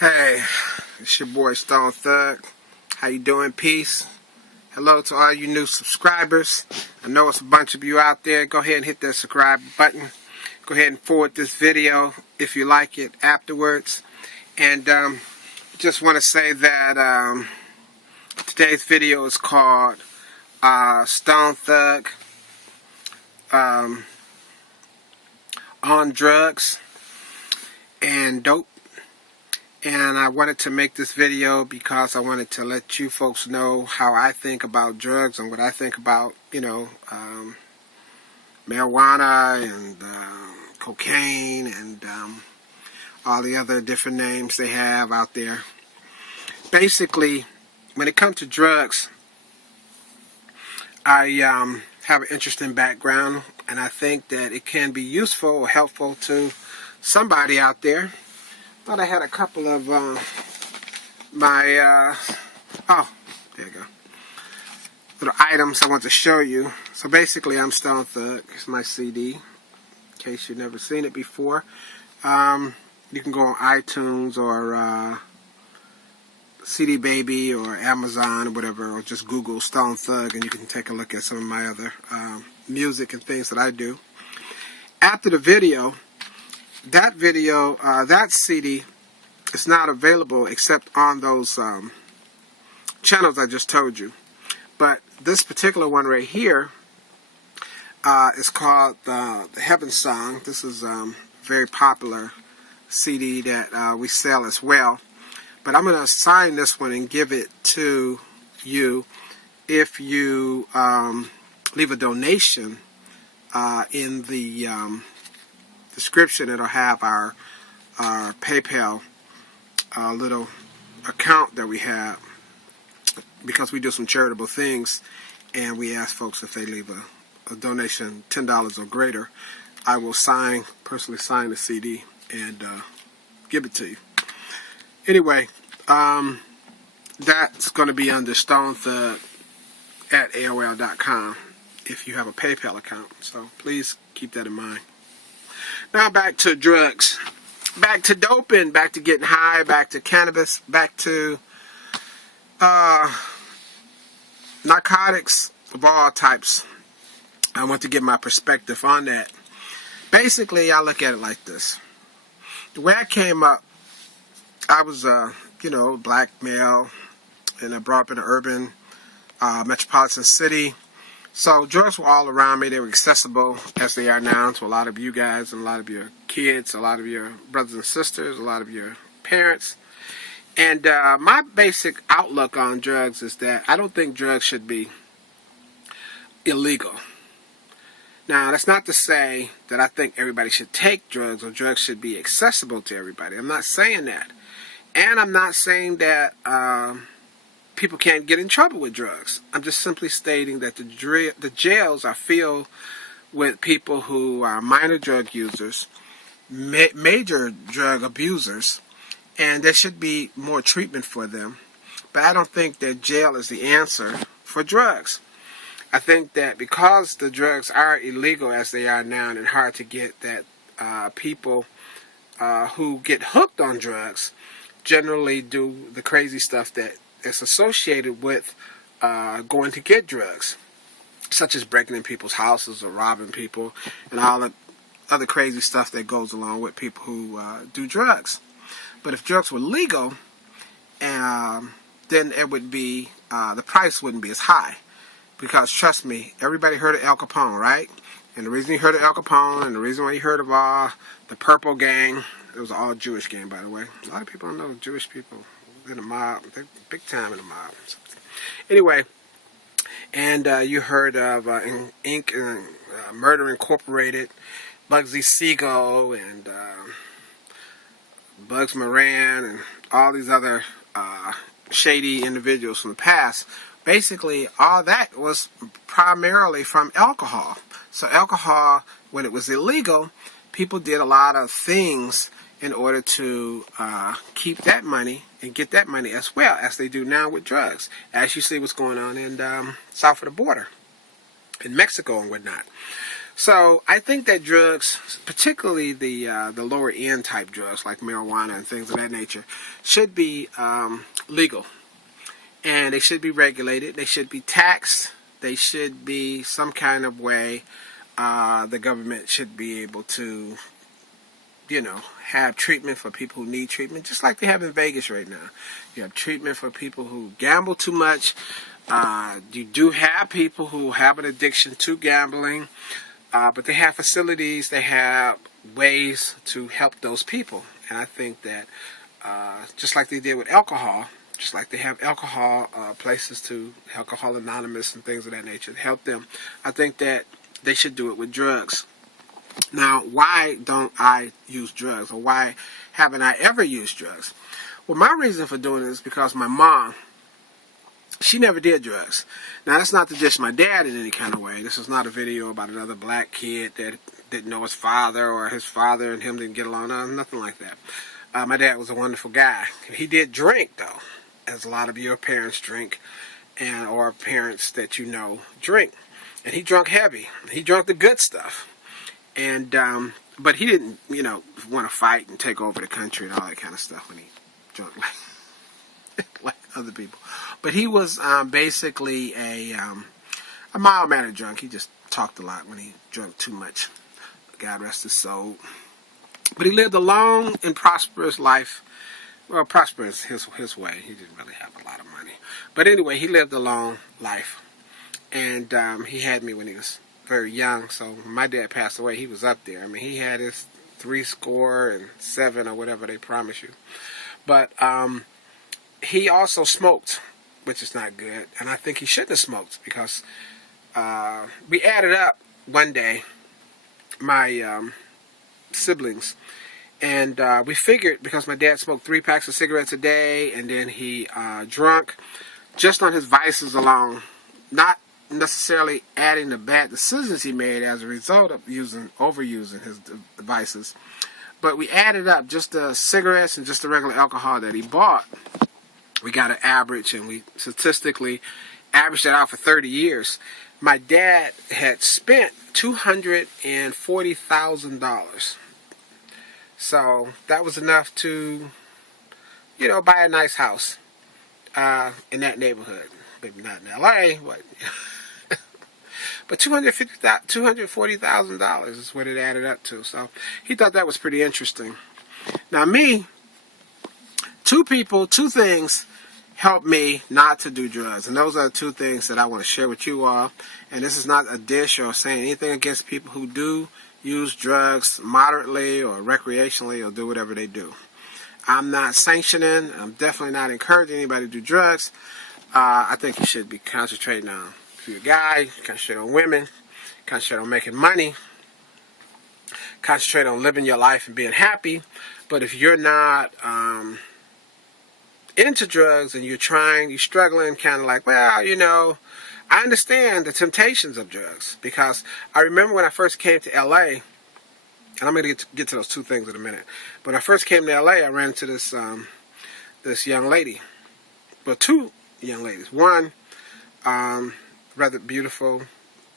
Hey, it's your boy Stone Thug. How you doing? Peace. Hello to all you new subscribers. I know it's a bunch of you out there. Go ahead and hit that subscribe button. Go ahead and forward this video if you like it afterwards. And just want to say that today's video is called Stone Thug on drugs and dope. And I wanted to make this video because I wanted to let you folks know how I think about drugs and what I think about, marijuana and cocaine and all the other different names they have out there. Basically, when it comes to drugs, I have an interesting background, and I think that it can be useful or helpful to somebody out there. Thought I had a couple of my oh, there you go, little items I want to show you. So basically, I'm Stone Thug. It's my CD, in case you've never seen it before. You can go on iTunes or CD Baby or Amazon or whatever, or just Google Stone Thug, and you can take a look at some of my other music and things that I do. After the video, that CD is not available except on those channels I just told you. But this particular one right here is called the Heaven Song. This is a very popular CD that we sell as well. But I'm going to assign this one and give it to you if you leave a donation in the description. It'll have our PayPal little account that we have, because we do some charitable things, and we ask folks if they leave a donation $10 or greater, I will personally sign the CD and give it to you. Anyway, that's going to be under Stone Thug at AOL.com if you have a PayPal account, so please keep that in mind. Now back to drugs, back to doping, back to getting high, back to cannabis, back to narcotics of all types. I want to give my perspective on that. Basically, I look at it like this. The way I came up, I was black male, and I brought up in an urban metropolitan city. So drugs were all around me. They were accessible as they are now to a lot of you guys and a lot of your kids, a lot of your brothers and sisters, a lot of your parents. And my basic outlook on drugs is that I don't think drugs should be illegal. Now, that's not to say that I think everybody should take drugs or drugs should be accessible to everybody. I'm not saying that. And I'm not saying that people can't get in trouble with drugs. I'm just simply stating that the jails are filled with people who are minor drug users, major drug abusers, and there should be more treatment for them. But I don't think that jail is the answer for drugs. I think that because the drugs are illegal as they are now and hard to get, that people who get hooked on drugs generally do the crazy stuff that is associated with going to get drugs, such as breaking in people's houses or robbing people and all the other crazy stuff that goes along with people who do drugs. But if drugs were legal, then it would be the price wouldn't be as high, because trust me, everybody heard of Al Capone, right? And the reason you heard of Al Capone and the reason why you heard of the Purple Gang, it was an all Jewish gang, by the way. A lot of people don't know Jewish people in the mob. They're big time in the mob. Anyway, and you heard of Inc. Murder Incorporated, Bugsy Siegel, and Bugs Moran, and all these other shady individuals from the past. Basically, all that was primarily from alcohol. So alcohol, when it was illegal, people did a lot of things in order to keep that money and get that money, as well as they do now with drugs, as you see what's going on in south of the border, in Mexico and whatnot. So I think that drugs, particularly the lower end type drugs like marijuana and things of that nature, should be legal, and they should be regulated. They should be taxed. They should be some kind of way the government should be able to, have treatment for people who need treatment, just like they have in Vegas right now. You have treatment for people who gamble too much. You do have people who have an addiction to gambling. But they have facilities, they have ways to help those people. And I think that just like they did with alcohol, just like they have alcohol places to Alcohol Anonymous and things of that nature to help them, I think that they should do it with drugs. Now, why don't I use drugs, or why haven't I ever used drugs? Well, my reason for doing it is because my mom, she never did drugs. Now, that's not to dish my dad in any kind of way. This is not a video about another black kid that didn't know his father, or his father and him didn't get along. No, nothing like that. My dad was a wonderful guy. He did drink, though, as a lot of your parents drink, or parents that you know drink. And he drunk heavy. He drunk the good stuff. And but he didn't, want to fight and take over the country and all that kind of stuff when he drunk like other people. But he was basically a mild-mannered drunk. He just talked a lot when he drank too much. God rest his soul. But he lived a long and prosperous life. Well, prosperous his way. He didn't really have a lot of money. But anyway, he lived a long life. And he had me when he was very young. So when my dad passed away, he was up there. I mean, he had his 70 or whatever they promise you. But he also smoked, which is not good. And I think he shouldn't have smoked, because we added up one day, my siblings, and we figured, because my dad smoked 3 packs of cigarettes a day, and then he drunk, just on his vices alone, not necessarily adding the bad decisions he made as a result of overusing his vices, but we added up just the cigarettes and just the regular alcohol that he bought. We got an average, and we statistically averaged that out for 30 years. My dad had spent $240,000. So that was enough to, buy a nice house in that neighborhood. Maybe not in LA, but but $240,000 is what it added up to. So he thought that was pretty interesting. Now me, two things helped me not to do drugs. And those are the 2 things that I want to share with you all. And this is not a dish or saying anything against people who do use drugs moderately or recreationally or do whatever they do. I'm not sanctioning. I'm definitely not encouraging anybody to do drugs. I think you should be concentrating on, if you're a guy, concentrate on women, concentrate on making money, concentrate on living your life and being happy. But if you're not into drugs and you're struggling, kind of like, well, I understand the temptations of drugs, because I remember when I first came to LA, and I'm going to get to those 2 things in a minute. But when I first came to LA, I ran into this young lady. Well, 2 young ladies. One, rather beautiful,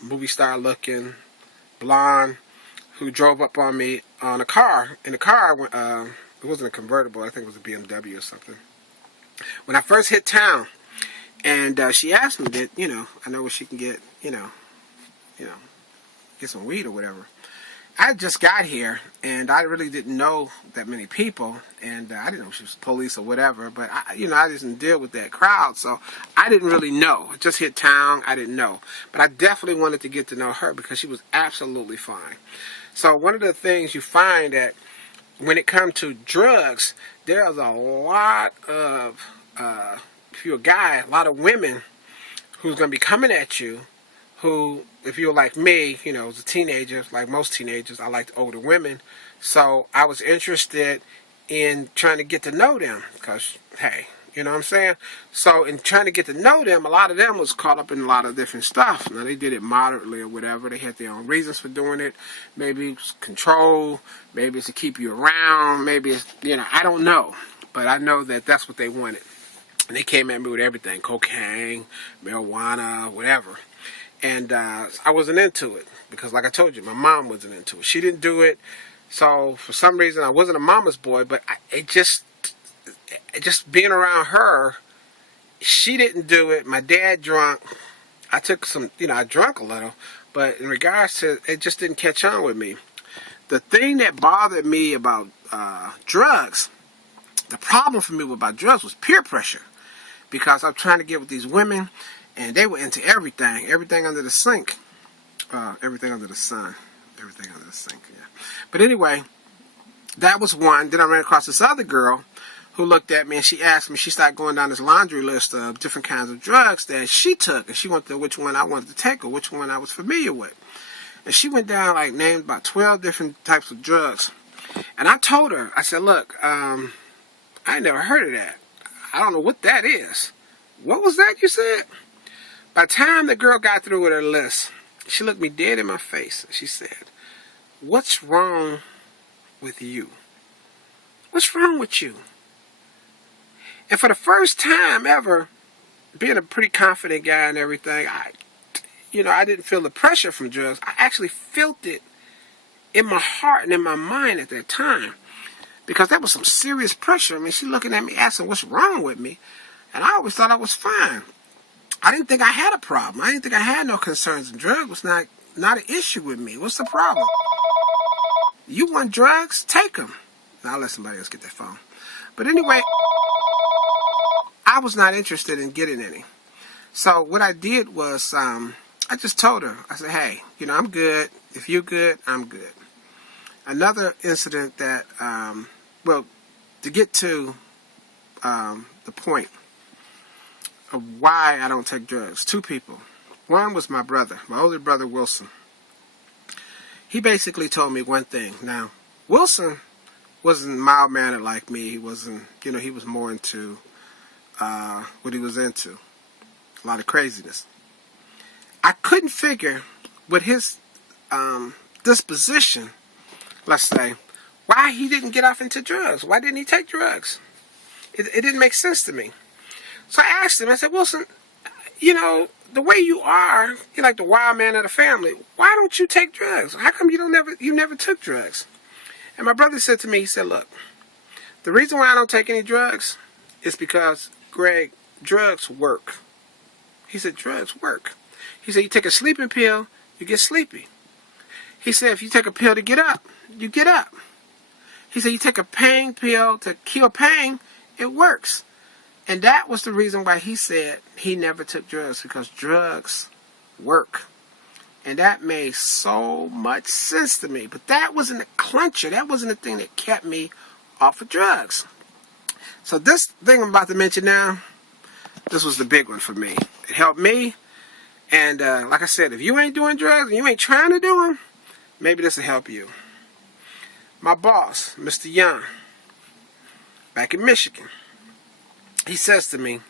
movie star looking, blonde, who drove up on me on a car. In the car, it wasn't a convertible. I think it was a BMW or something. When I first hit town, and she asked me that, I know where she can get, get some weed or whatever. I just got here, and I really didn't know that many people, and I didn't know if she was police or whatever, but I didn't deal with that crowd, so I didn't really know. I just hit town, I didn't know. But I definitely wanted to get to know her, because she was absolutely fine. So one of the things you find that when it comes to drugs, there's a lot of, if you're a guy, a lot of women who's going to be coming at you, who, if you're like me, as a teenager, like most teenagers, I liked older women. So I was interested in trying to get to know them, because, hey, you know what I'm saying? So in trying to get to know them, a lot of them was caught up in a lot of different stuff. Now, they did it moderately or whatever. They had their own reasons for doing it. Maybe it's control. Maybe it's to keep you around. Maybe it's, I don't know. But I know that that's what they wanted. And they came at me with everything: cocaine, marijuana, whatever. And I wasn't into it because, like I told you, my mom wasn't into it. She didn't do it. So for some reason, I wasn't a mama's boy, but it just being around her, she didn't do it. My dad drunk. I took some, I drank a little, but in regards to it, just didn't catch on with me. The thing that bothered me about drugs, the problem for me about drugs was peer pressure, because I'm trying to get with these women, and they were into everything under the sink, everything under the sun, everything under the sink. Yeah. But anyway, that was one. Then I ran across this other girl who looked at me, and she asked me, she started going down this laundry list of different kinds of drugs that she took, and she wanted to know which one I wanted to take or which one I was familiar with. And she went down, like, named about 12 different types of drugs. And I told her, I said, look, I ain't never heard of that. I don't know what that is. What was that you said? By the time the girl got through with her list, she looked me dead in my face, and she said, what's wrong with you? What's wrong with you? And for the first time ever, being a pretty confident guy and everything, I didn't feel the pressure from drugs. I actually felt it in my heart and in my mind at that time, because that was some serious pressure. I mean, she looking at me asking what's wrong with me, and I always thought I was fine. I didn't think I had a problem. I didn't think I had no concerns, and drugs was not an issue with me. What's the problem? You want drugs? Take them. Now I'll let somebody else get that phone. But anyway, I was not interested in getting any. So what I did was, I just told her, I said, hey, I'm good. If you're good, I'm good. Another incident that, to get to the point of why I don't take drugs, two people. One was my brother, my older brother, Wilson. He basically told me one thing. Now, Wilson wasn't mild-mannered like me. He wasn't, he was more into what he was into. A lot of craziness. I couldn't figure with his disposition, let's say, why he didn't get off into drugs. Why didn't he take drugs? It didn't make sense to me. So I asked him, I said, Wilson, the way you are, you're like the wild man of the family. Why don't you take drugs? How come you never took drugs? And my brother said to me, he said, look, the reason why I don't take any drugs is because, Greg, drugs work. He said, drugs work. He said, you take a sleeping pill, you get sleepy. He said, if you take a pill to get up, you get up. He said, you take a pain pill to kill pain, it works. And that was the reason why he said he never took drugs, because drugs work. And that made so much sense to me. But that wasn't a clincher. That wasn't the thing that kept me off of drugs. So this thing I'm about to mention now, this was the big one for me. It helped me. And like I said, if you ain't doing drugs and you ain't trying to do them, maybe this will help you. My boss, Mr. Young, back in Michigan, he says to me,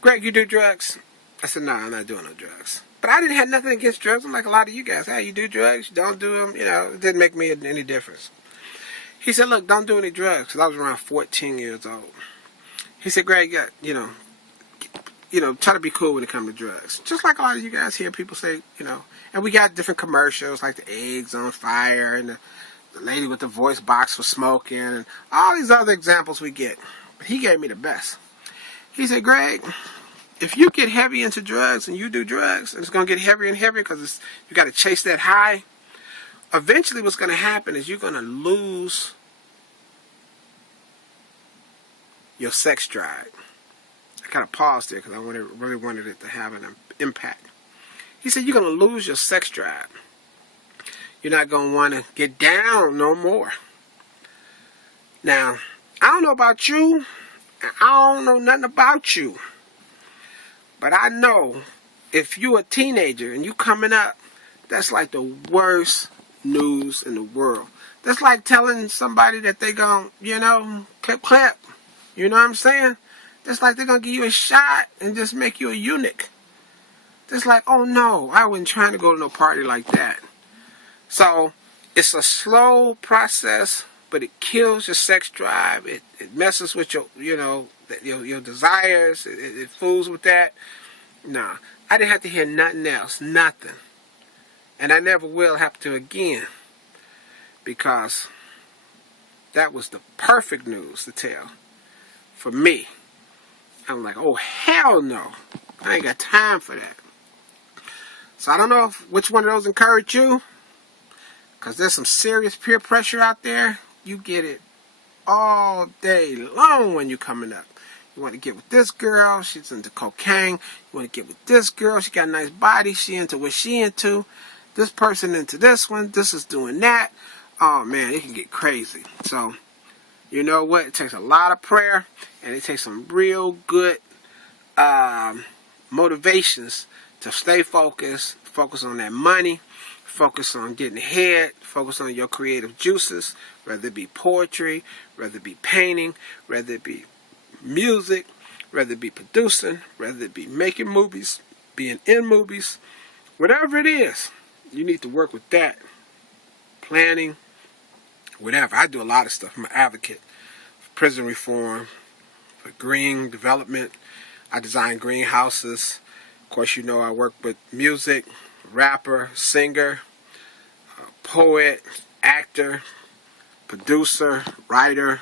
Greg, you do drugs? I said, no, I'm not doing no drugs. But I didn't have nothing against drugs. I'm like a lot of you guys. Hey, you do drugs? You don't do them? It didn't make me any difference. He said, look, don't do any drugs. Because I was around 14 years old. He said, Greg, try to be cool when it comes to drugs. Just like a lot of you guys hear people say, and we got different commercials like the eggs on fire and the lady with the voice box for smoking and all these other examples we get. But he gave me the best. He said, Greg, if you get heavy into drugs and you do drugs, and it's going to get heavier and heavier because you got to chase that high, eventually what's going to happen is you're going to lose your sex drive. I kind of paused there because I really wanted it to have an impact. He said, you're going to lose your sex drive. You're not going to want to get down no more. Now, I don't know about you, and I don't know nothing about you. But I know if you're a teenager and you coming up, that's like the worst news in the world. That's like telling somebody that they going to, clap. You know what I'm saying? That's like they're going to give you a shot and just make you a eunuch. That's like, oh no, I wasn't trying to go to no party like that. So, it's a slow process, but it kills your sex drive. It messes with your desires. It fools with that. No, I didn't have to hear nothing else, nothing. And I never will have to again, because that was the perfect news to tell for me. I'm like, oh, hell no. I ain't got time for that. So I don't know which one of those encouraged you, because there's some serious peer pressure out there. You get it all day long when you're coming up. You want to get with this girl, she's into cocaine. You want to get with this girl, she got a nice body, she into what she into. This person into this one, this is doing that. Oh man, it can get crazy. So, you know what? It takes a lot of prayer, and it takes some real good motivations to stay focused, focus on that money, focus on getting ahead, focus on your creative juices, whether it be poetry, whether it be painting, whether it be music, whether it be producing, whether it be making movies, being in movies, whatever it is, you need to work with that. Planning, whatever. I do a lot of stuff. I'm an advocate for prison reform, for green development. I design greenhouses. Of course, you know I work with music, rapper, singer, poet, actor, producer, writer.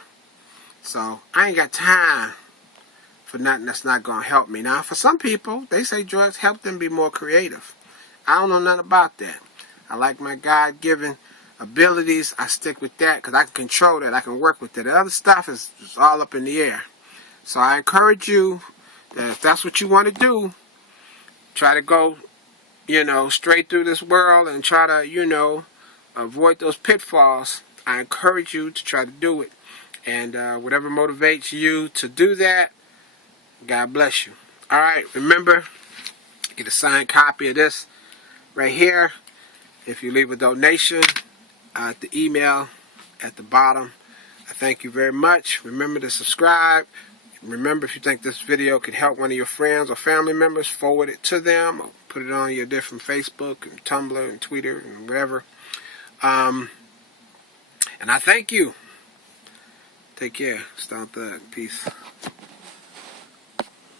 So I ain't got time for nothing that's not going to help me. Now, for some people, they say drugs help them be more creative. I don't know nothing about that. I like my God-given abilities. I stick with that because I can control that. I can work with it. The other stuff is all up in the air. So I encourage you that if that's what you want to do, try to go, straight through this world and try to, avoid those pitfalls. I encourage you to try to do it. And whatever motivates you to do that, God bless you. All right, remember, get a signed copy of this right here. If you leave a donation at the email at the bottom, I thank you very much. Remember to subscribe. Remember, if you think this video could help one of your friends or family members, forward it to them or put it on your different Facebook and Tumblr and Twitter and whatever. And I thank you. Take care. Stone Thug. Peace.